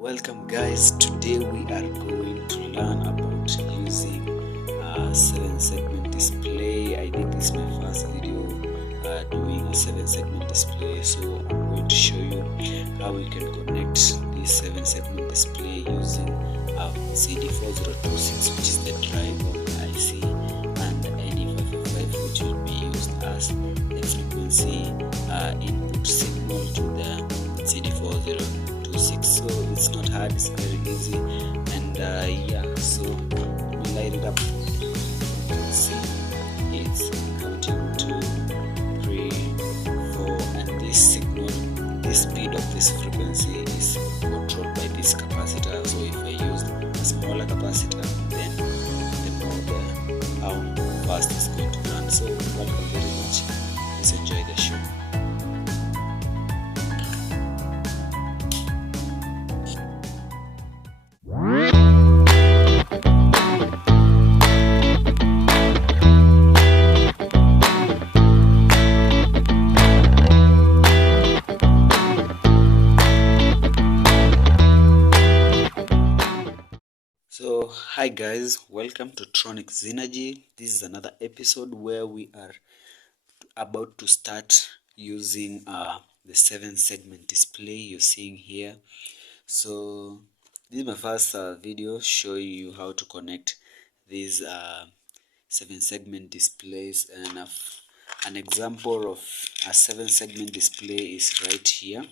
Welcome guys, today we are going to learn about using 7-segment display. I think this is my first video doing a 7-segment display, so I'm going to show you how we can connect this 7-segment display using CD4026, which is the driver IC, and AD555, which will be used as the frequency input signal to the CD4026. So it's not hard, it's very easy, and so we light it up. You can see it's counting 2, 3, 4, and this signal, this speed of this frequency is controlled by this capacitor. So if I use a smaller capacitor, then the more how fast it's going to run. So welcome very much, please enjoy the show. So hi guys, welcome to Tronic Synergy. This is another episode where we are about to start using the 7-segment display you're seeing here. So this is my first video showing you how to connect these 7-segment displays, and an example of a 7-segment display is right here.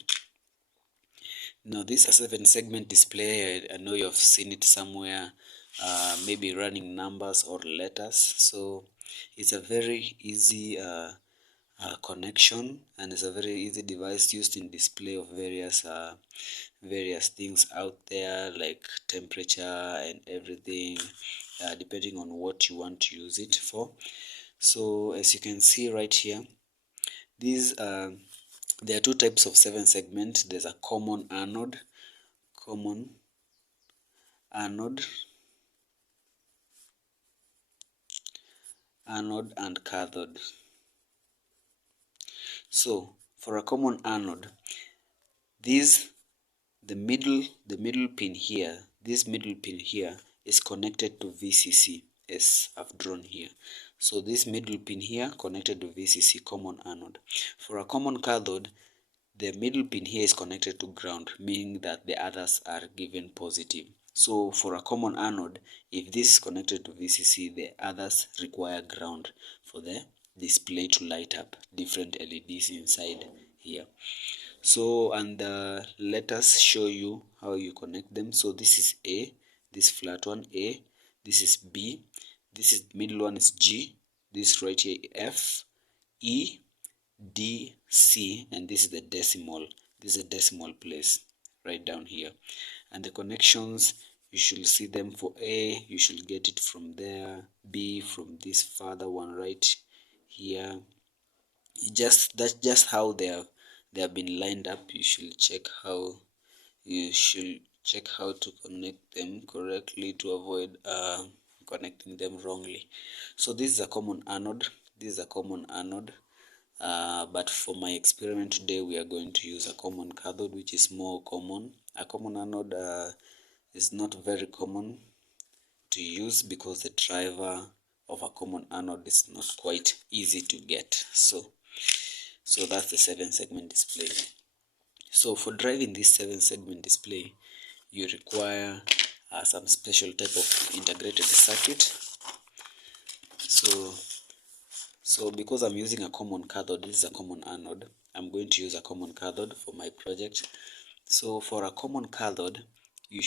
Now this is a 7-segment display. I know you've seen it somewhere, maybe running numbers or letters. So it's a very easy connection, and it's a very easy device used in display of various things out there, like temperature and everything, depending on what you want to use it for. So as you can see right here, these there are two types of 7-segment. There's a common anode and cathode. So for a common anode, the middle pin here, this middle pin here is connected to VCC, as I've drawn here. So this middle pin here connected to VCC, common anode. For a common cathode, the middle pin here is connected to ground, meaning that the others are given positive. So for a common anode, if this is connected to VCC, the others require ground for the display to light up, different LEDs inside here. So, and let us show you how you connect them. So this is A, this flat one A, this is B, this is middle one is G, this right here F, E, D, C, and this is the decimal. This is a decimal place right down here. And the connections, you should see them. For A, you should get it from there. B, from this further one right here. That's just how they have been lined up. You should check how to connect them correctly to avoid connecting them wrongly. So this is a common anode. This is a common anode. But for my experiment today, we are going to use a common cathode, which is more common. A common anode is not very common to use because the driver of a common anode is not quite easy to get. So that's the 7-segment display. So for driving this 7-segment display, you require some special type of integrated circuit. So because I'm using a common cathode, this is a common anode, I'm going to use a common cathode for my project. So for a common cathode, you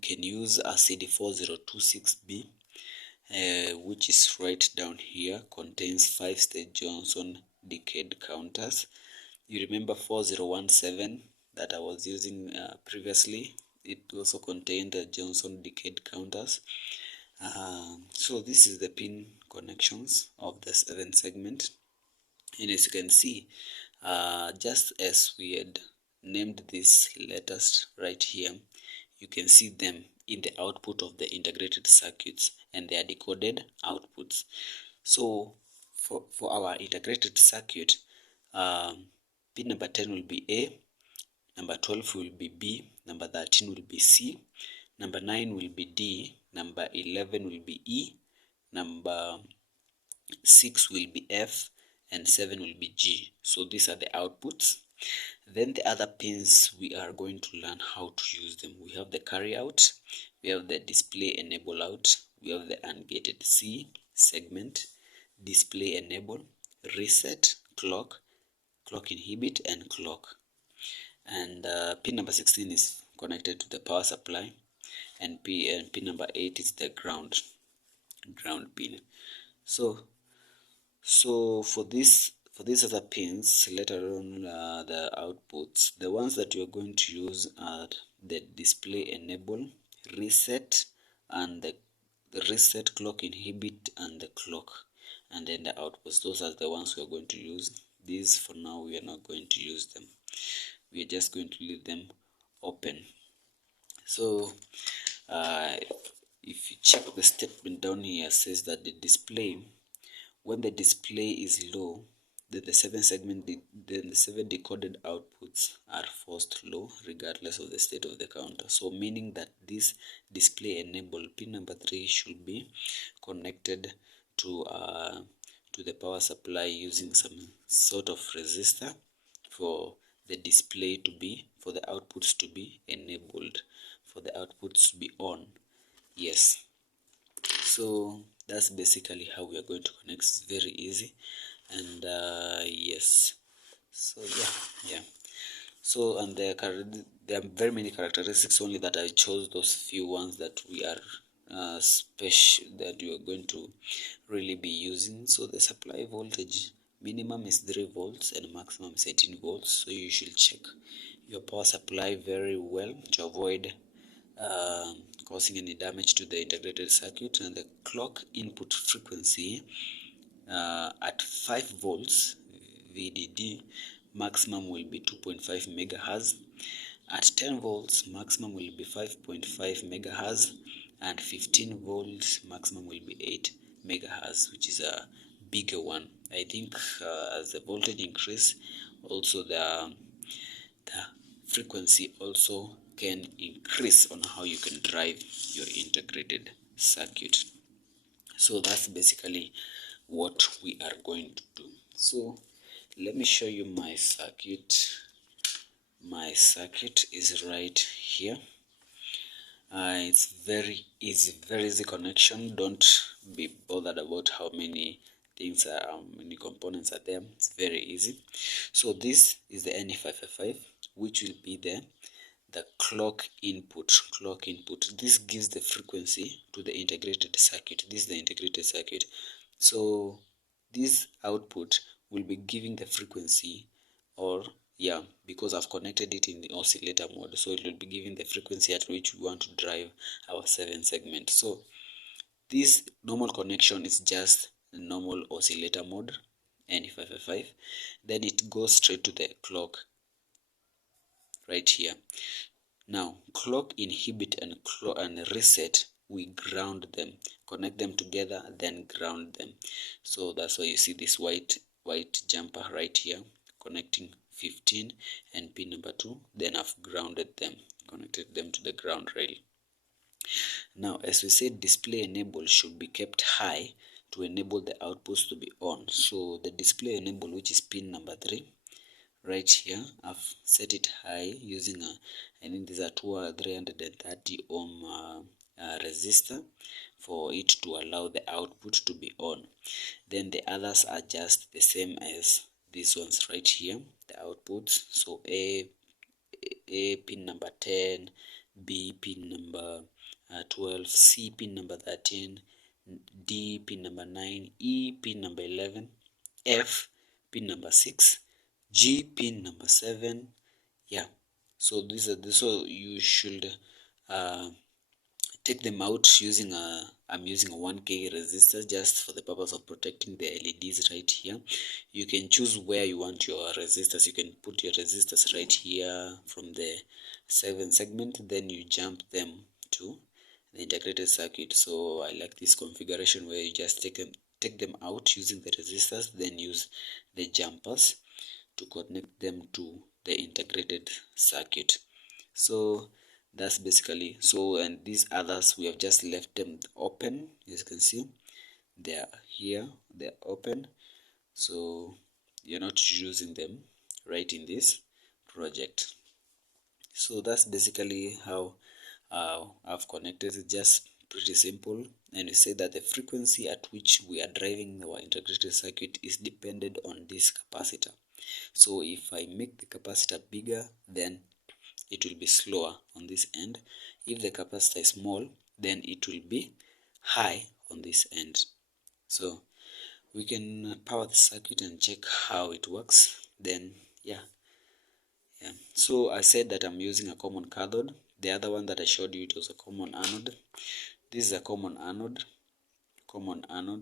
can use a CD4026B, which is right down here, contains 5-stage Johnson decade counters. You remember 4017 that I was using previously? It also contained the Johnson decade counters. So this is the pin connections of the 7-segment, and as you can see, just as we had named these letters right here, you can see them in the output of the integrated circuits, and they are decoded outputs. So for our integrated circuit, pin number 10 will be A, number 12 will be B, number 13 will be C, number 9 will be D, number 11 will be E, number 6 will be F, and 7 will be G. So these are the outputs. Then the other pins, we are going to learn how to use them. We have the carry out, we have the display enable out, we have the ungated C segment, display enable, reset, clock, clock inhibit, and clock. And pin number 16 is connected to the power supply, and pin number 8 is the ground pin. So for these other pins later on, the outputs, the ones that you are going to use are the display enable, reset, and the reset, clock inhibit, and the clock, and then the outputs. Those are the ones we are going to use. These for now we are not going to use them. We are just going to leave them open. So if you check the statement down here, says that the display, when the display is low, then the 7 decoded outputs are forced low regardless of the state of the counter. So meaning that this display enable pin number 3 should be connected to the power supply using some sort of resistor for the display to be, for the outputs to be enabled, for the outputs to be on. Yes, so that's basically how we are going to connect. It's very easy. And yes, so yeah. So, and there are very many characteristics, only that I chose those few ones that we are special, that you are going to really be using. So the supply voltage minimum is 3 volts and maximum is 18 volts. So you should check your power supply very well to avoid causing any damage to the integrated circuit. And the clock input frequency at 5 volts VDD, maximum will be 2.5 megahertz. At 10 volts, maximum will be 5.5 megahertz, and 15 volts, maximum will be 8 megahertz, which is a bigger one. I think as the voltage increase, also the frequency also can increase on how you can drive your integrated circuit. So that's basically what we are going to do. So let me show you my circuit. My circuit is right here. It's very easy connection. Don't be bothered about how many things are, how many components are there. It's very easy. So this is the NE555, which will be the clock input. This gives the frequency to the integrated circuit. This is the integrated circuit. So this output will be giving the frequency, or because I've connected it in the oscillator mode, so it will be giving the frequency at which we want to drive our 7 segment. So this normal connection is just a normal oscillator mode, NE555. Then it goes straight to the clock right here. Now clock inhibit and reset, we ground them, connect them together, then ground them. So that's why you see this white jumper right here connecting 15 and pin number 2. Then I've grounded them, connected them to the ground rail. Now, as we said, display enable should be kept high to enable the outputs to be on. So the display enable, which is pin number 3 right here, I've set it high using I think these are 330 ohm resistor for it to allow the output to be on. Then the others are just the same as these ones right here, the outputs. So A pin number 10, B pin number 12, C pin number 13, D pin number 9, E pin number 11, F pin number 6, G pin number 7. So these are so you should take them out using I'm using a 1K resistor just for the purpose of protecting the LEDs right here. You can choose where you want your resistors. You can put your resistors right here from the 7 segment, then you jump them to the integrated circuit. So I like this configuration where you just take them out using the resistors, then use the jumpers to connect them to the integrated circuit. So That's basically so. And these others, we have just left them open. As you can see, they are here, they're open, so you're not using them right in this project. So that's basically how I've connected. It's just pretty simple. And we say that the frequency at which we are driving our integrated circuit is dependent on this capacitor. So if I make the capacitor bigger, then it will be slower on this end. If the capacitor is small, then it will be high on this end. So we can power the circuit and check how it works. Then yeah. So I said that I'm using a common cathode. The other one that I showed you, it was a common anode. This is a common anode.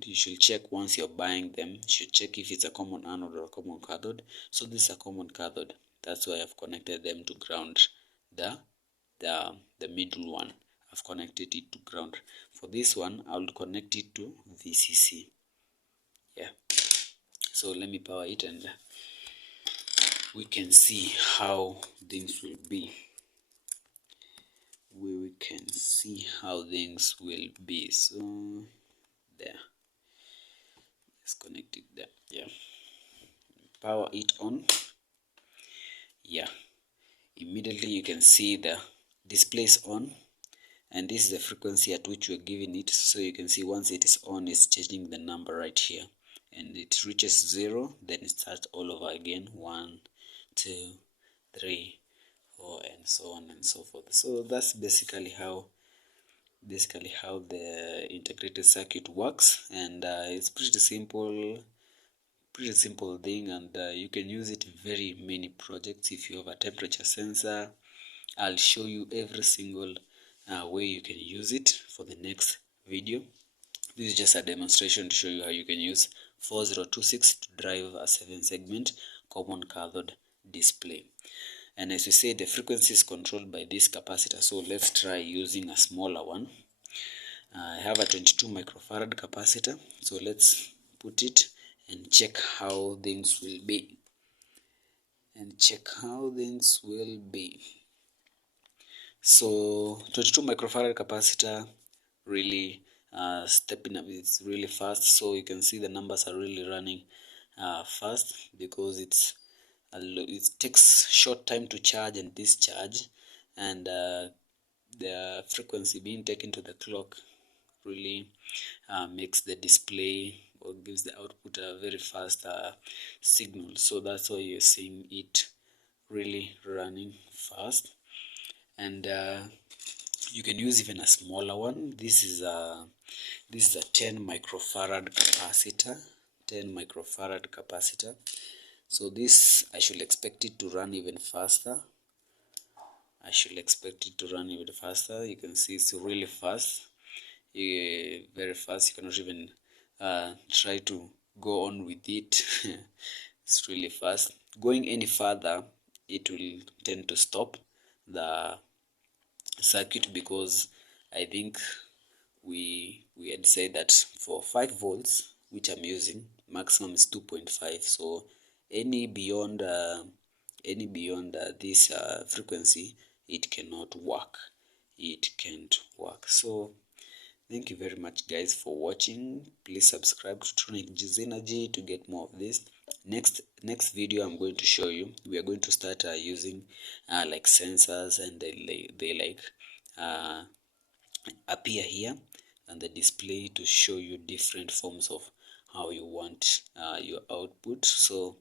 You should check once you're buying them. You should check if it's a common anode or a common cathode. So this is a common cathode. That's why I've connected them to ground. The middle one, I've connected it to ground. For this one, I'll connect it to VCC. Yeah. So let me power it and we can see how things will be. We can see how things will be. So there, let's connect it there. Yeah, power it on. Yeah, immediately you can see the displays on, and this is the frequency at which we're giving it. So you can see once it is on, it's changing the number right here, and it reaches 0, then it starts all over again. 1, 2, 3, 4, and so on and so forth. So that's basically how the integrated circuit works, and it's pretty simple thing, and you can use it in very many projects. If you have a temperature sensor, I'll show you every single way you can use it for the next video. This is just a demonstration to show you how you can use 4026 to drive a 7-segment common cathode display. And as we say, the frequency is controlled by this capacitor. So let's try using a smaller one. I have a 22 microfarad capacitor. So let's put it and check how things will be. So 22 microfarad capacitor really stepping up. It's really fast. So you can see the numbers are really running fast because it takes short time to charge and discharge, and the frequency being taken to the clock really makes the display or gives the output a very fast signal. So that's why you're seeing it really running fast. And you can use even a smaller one. This is a 10 microfarad capacitor. So this, I should expect it to run even faster. You can see it's really fast, very fast. You cannot even try to go on with it. It's really fast. Going any further, it will tend to stop the circuit, because I think we had said that for 5 volts, which I'm using, maximum is 2.5. so any beyond this frequency, it cannot work. So thank you very much, guys, for watching. Please subscribe to Tronic Energy to get more of this. Next video, I'm going to show you, we are going to start using like sensors, and they appear here on the display to show you different forms of how you want your output. So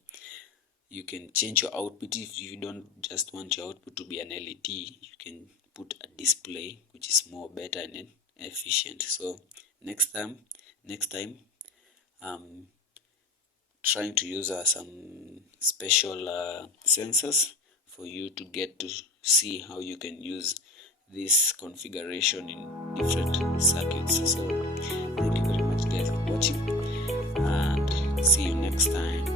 you can change your output. If you don't just want your output to be an LED, you can put a display which is more better and efficient. So next time trying to use some special sensors for you to get to see how you can use this configuration in different circuits. So thank you very much, guys, for watching, and see you next time.